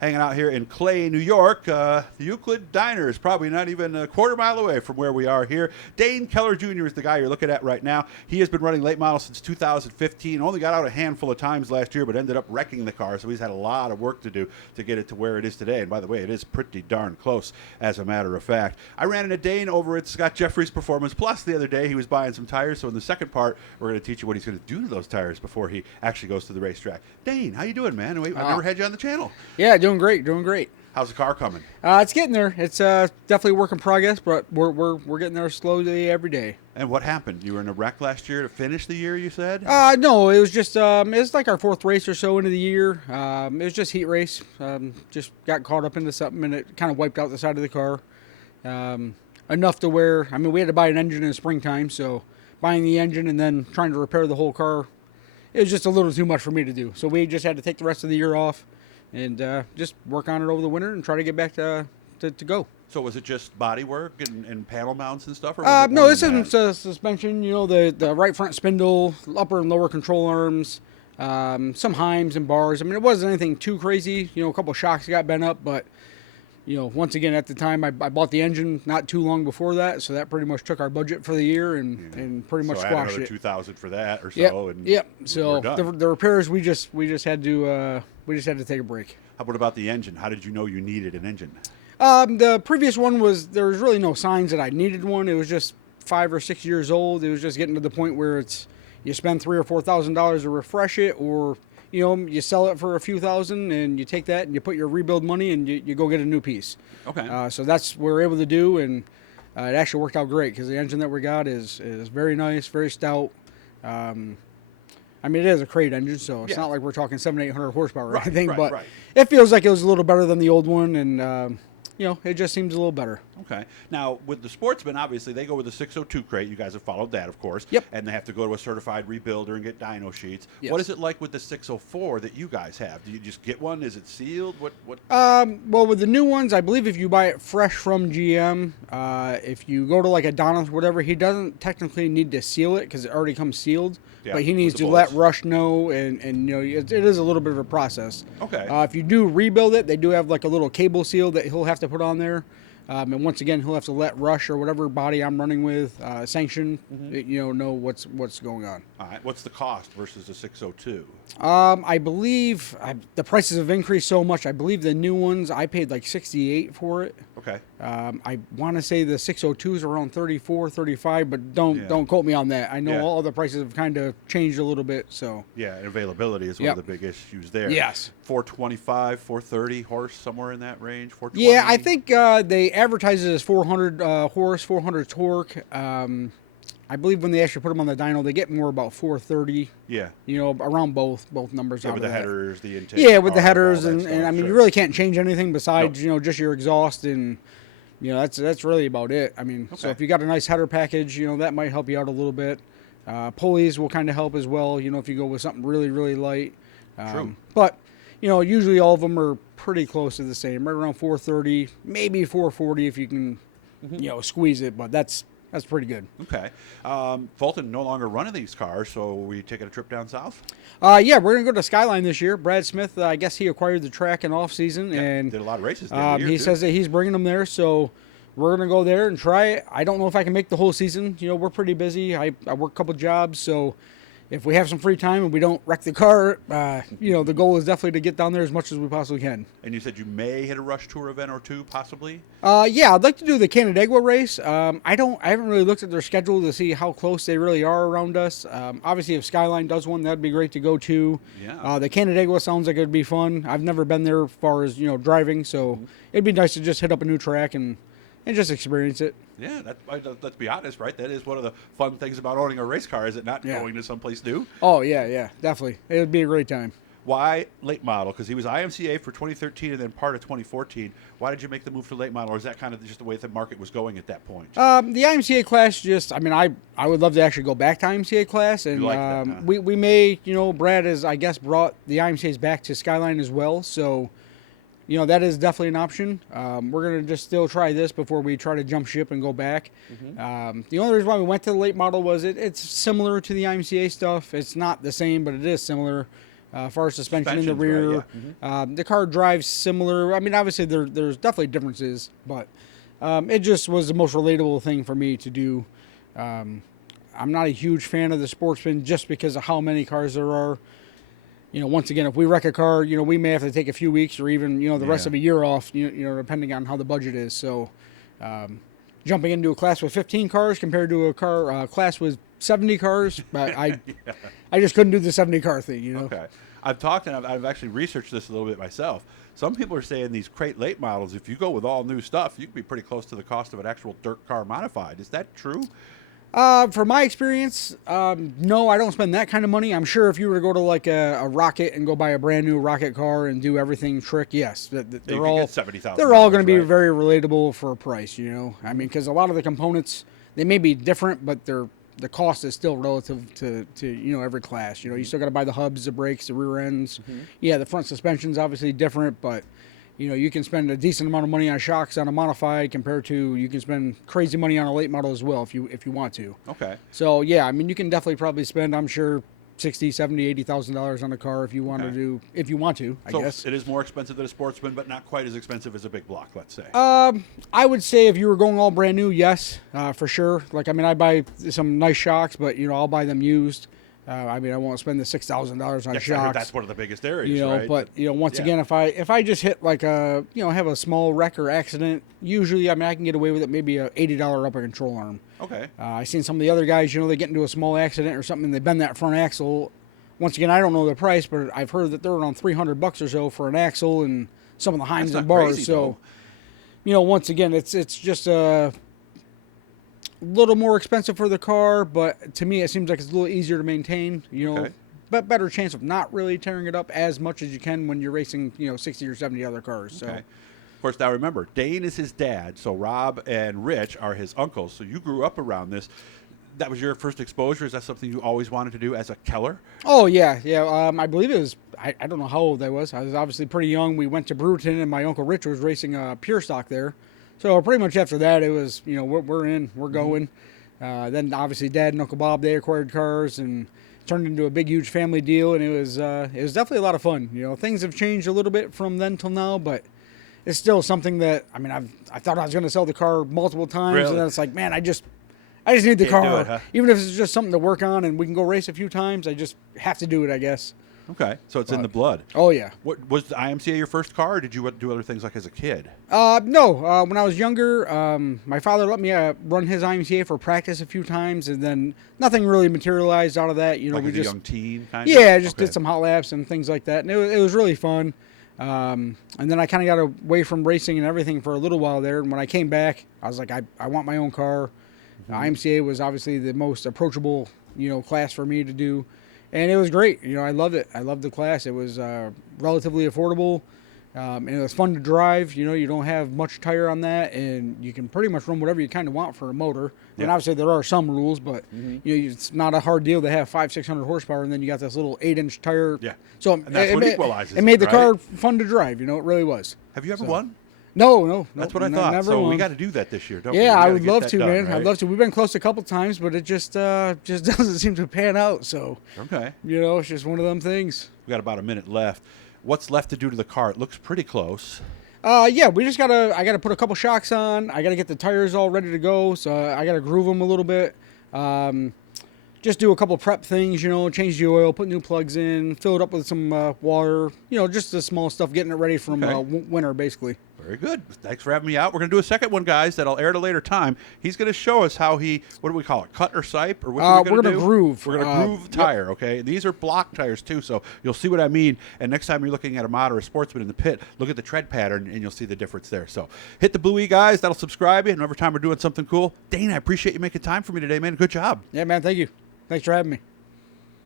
hanging out here in Clay, New York. The Euclid Diner is probably not even a quarter mile away from where we are here. Dane Keller Jr. is the guy you're looking at right now. He has been running late model since 2015. Only got out a handful of times last year, but ended up wrecking the car, so he's had a lot of work to do to get it to where it is today. And by the way, it is pretty darn close, as a matter of fact. I ran into Dane over at Scott Jeffrey's Performance Plus the other day. He was buying some tires, so in the second part, we're going to teach you what he's going to do to those tires before he actually goes to the racetrack. Dane, how you doing, man? I've never had you on the channel. Yeah, doing great, doing great. How's the car coming? It's getting there. It's definitely a work in progress, but we're getting there slowly every day. And what happened? You were in a wreck last year to finish the year, you said? No, it was just it was like our fourth race or so into the year. It was just heat race. Just got caught up into something, and it kind of wiped out the side of the car. Enough to where, I mean, we had to buy an engine in the springtime, so buying the engine and then trying to repair the whole car, it was just a little too much for me to do. So we just had to take the rest of the year off and just work on it over the winter and try to get back to go. So was it just body work and panel mounts and stuff? Or no, this isn't suspension. You know, the right front spindle, upper and lower control arms, some Heims and bars. I mean, it wasn't anything too crazy. You know, a couple shocks got bent up, but, you know, once again, at the time, I bought the engine not too long before that, so that pretty much took our budget for the year and pretty much squashed it. $2,000 for that or so. And yep. So the repairs, we just had to take a break. How about the engine? How did you know you needed an engine? The previous one there was really no signs that I needed one. It was just 5 or 6 years old. It was just getting to the point where you spend $3,000 or $4,000 to refresh it, or you know, you sell it for a few thousand and you take that and you put your rebuild money and you go get a new piece. Okay. So that's what we're able to do, and it actually worked out great because the engine that we got is very nice, very stout. I mean, it is a crate engine, so it's not like we're talking 700-800 horsepower or anything, but it feels like it was a little better than the old one, and you know, it just seems a little better. Okay. Now, with the Sportsman, obviously, they go with the 602 crate. You guys have followed that, of course. Yep. And they have to go to a certified rebuilder and get dyno sheets. Yes. What is it like with the 604 that you guys have? Do you just get one? Is it sealed? What? Well, with the new ones, I believe if you buy it fresh from GM, if you go to like a Donald or whatever, he doesn't technically need to seal it because it already comes sealed. Yeah, but he needs to let Rush know, and you know, it is a little bit of a process. Okay. If you do rebuild it, they do have like a little cable seal that he'll have to put on there. And once again, he'll have to let Rush or whatever body I'm running with sanction, you know what's going on. All right. What's the cost versus the 602? I believe the prices have increased so much. I believe the new ones, I paid like $68 for it. Okay. I want to say the 602s are around $34, $35, but don't quote me on that. I know all the prices have kind of changed a little bit. So yeah, and availability is one of the big issues there. Yes. 425, 430 horse, somewhere in that range. 420. Yeah, I think they advertise it as 400 horse, 400 torque. I believe when they actually put them on the dyno, they get more about 430. Yeah. You know, around both numbers. Yeah, with the headers, the intake. Yeah, with the headers, and I mean, you really can't change anything besides, you know, just your exhaust, and, you know, that's really about it. I mean, so if you got a nice header package, you know, that might help you out a little bit. Pulleys will kind of help as well, you know, if you go with something really, really light. True. But, you know, usually all of them are pretty close to the same, right around 430, maybe 440 if you can, you know, squeeze it, but that's pretty good. Okay. Fulton no longer running these cars, so we taking a trip down south? Yeah, we're going to go to Skyline this year. Brad Smith, I guess he acquired the track in off-season. And did a lot of races the year, he says that he's bringing them there, so we're going to go there and try it. I don't know if I can make the whole season. You know, we're pretty busy. I work a couple jobs, so if we have some free time and we don't wreck the car, you know, the goal is definitely to get down there as much as we possibly can. And you said you may hit a Rush Tour event or two, possibly? Yeah, I'd like to do the Canandaigua race. I haven't really looked at their schedule to see how close they really are around us. Obviously, if Skyline does one, that'd be great to go to. Yeah. The Canandaigua sounds like it'd be fun. I've never been there as far as, you know, driving, so it'd be nice to just hit up a new track and just experience it. Yeah, let's be honest, right? That is one of the fun things about owning a race car, is it not going to someplace new? Oh, yeah, definitely. It would be a great time. Why late model? Because he was IMCA for 2013 and then part of 2014. Why did you make the move to late model, or is that kind of just the way the market was going at that point? The IMCA class I would love to actually go back to IMCA class. And like that, huh? we may, you know, Brad has, I guess, brought the IMCAs back to Skyline as well. So, you know, that is definitely an option. We're going to just still try this before we try to jump ship and go back. The only reason why we went to the late model was it's similar to the IMCA stuff. It's not the same, but it is similar. As far as suspension in the Suspension's rear. right, yeah. The car drives similar. I mean, obviously there's definitely differences, but it just was the most relatable thing for me to do. I'm not a huge fan of the Sportsman just because of how many cars there are. Once again, if we wreck a car, we may have to take a few weeks or even, the rest of a year off, depending on how the budget is. So, jumping into a class with 15 cars compared to a class with 70 cars, I just couldn't do the 70 car thing, Okay. I've talked and I've actually researched this a little bit myself. Some people are saying these crate late models, if you go with all new stuff, you can be pretty close to the cost of an actual dirt car modified. Is that true? From my experience, no, I don't spend that kind of money. I'm sure if you were to go to like a Rocket and go buy a brand new Rocket car and do everything trick, yes, they're all going to be very relatable for a price. I mean, because a lot of the components, they may be different, but the cost is still relative to every class. You still got to buy the hubs, the brakes, the rear ends. Yeah, the front suspension's obviously different, but you can spend a decent amount of money on shocks on a modified compared to you can spend crazy money on a late model as well if you want to. Okay. So yeah, I mean you can definitely probably spend, I'm sure, $60,000, $70,000, $80,000 on a car if you want to. I guess it is more expensive than a Sportsman, but not quite as expensive as a big block. Let's say. I would say if you were going all brand new, yes, for sure. Like I buy some nice shocks, but I'll buy them used. I mean, I won't spend the $6,000 on shocks. That's one of the biggest areas, right? But once again, if I just hit like have a small wreck or accident, usually I can get away with it. Maybe a $80 upper control arm. Okay. I've seen some of the other guys, they get into a small accident or something, and they bend that front axle. Once again, I don't know the price, but I've heard that they're around $300 or so for an axle and some of the Heinz and bars. Crazy, so, once again, it's just a little more expensive for the car, but to me it seems like it's a little easier to maintain, Okay. but better chance of not really tearing it up as much as you can when you're racing 60 or 70 other cars. So Okay. Of course, now remember, Dane is his dad, so Rob and Rich are his uncles, so you grew up around this. That was your first exposure? Is that something you always wanted to do as a Keller? Oh yeah. I believe it was, I don't know how old I was obviously pretty young. We went to Brewerton and my uncle Rich was racing pure stock there. So pretty much after that, it was, we're in, we're going. Then obviously Dad and Uncle Bob, they acquired cars and turned into a big, huge family deal. And it was definitely a lot of fun. Things have changed a little bit from then till now, but it's still something that, I thought I was going to sell the car multiple times. Really? And then it's like, man, I just need the car. Do it, huh? Even if it's just something to work on and we can go race a few times, I just have to do it, I guess. Okay, so it's in the blood. Oh, yeah. What was the IMCA your first car, or did you do other things like as a kid? No. When I was younger, my father let me run his IMCA for practice a few times, and then nothing really materialized out of that. Like we as just a young teen, kind of? yeah, just Okay. did some hot laps and things like that, and it was really fun. And then I kind of got away from racing and everything for a little while there, and when I came back, I was like, I want my own car. IMCA was obviously the most approachable, class for me to do. And it was great. I loved it. I loved the class. It was relatively affordable. And it was fun to drive. You don't have much tire on that. And you can pretty much run whatever you kind of want for a motor. Yeah. And obviously there are some rules, but it's not a hard deal to have 500-600 horsepower. And then you got this little 8-inch tire. Yeah. So And that's what equalizes it made the right? car fun to drive. It really was. Have you ever won? No. That's what I thought. Never So won. we got to do that this year, don't we? Yeah, We I gotta would get love that to, done, man. right? I'd love to. We've been close a couple times, but it just doesn't seem to pan out. So, Okay. it's just one of them things. We got about a minute left. What's left to do to the car? It looks pretty close. Yeah, we just I gotta put a couple shocks on. I gotta get the tires all ready to go. So I gotta groove them a little bit. Just do a couple prep things, change the oil, put new plugs in, fill it up with some water. Just the small stuff, getting it ready from Okay. winter, basically. Very good. Thanks for having me out. We're going to do a second one, guys, that'll air at a later time. He's going to show us how what do we call it, cut or sipe? Or what are we We're going gonna to do? groove. We're going to groove the tire, okay? These are block tires, too, so you'll see what I mean. And next time you're looking at a mod or a Sportsman in the pit, look at the tread pattern, and you'll see the difference there. So hit the blue E, guys. That'll subscribe you. And every time we're doing something cool, Dane, I appreciate you making time for me today, man. Good job. Yeah, man. Thank you. Thanks for having me.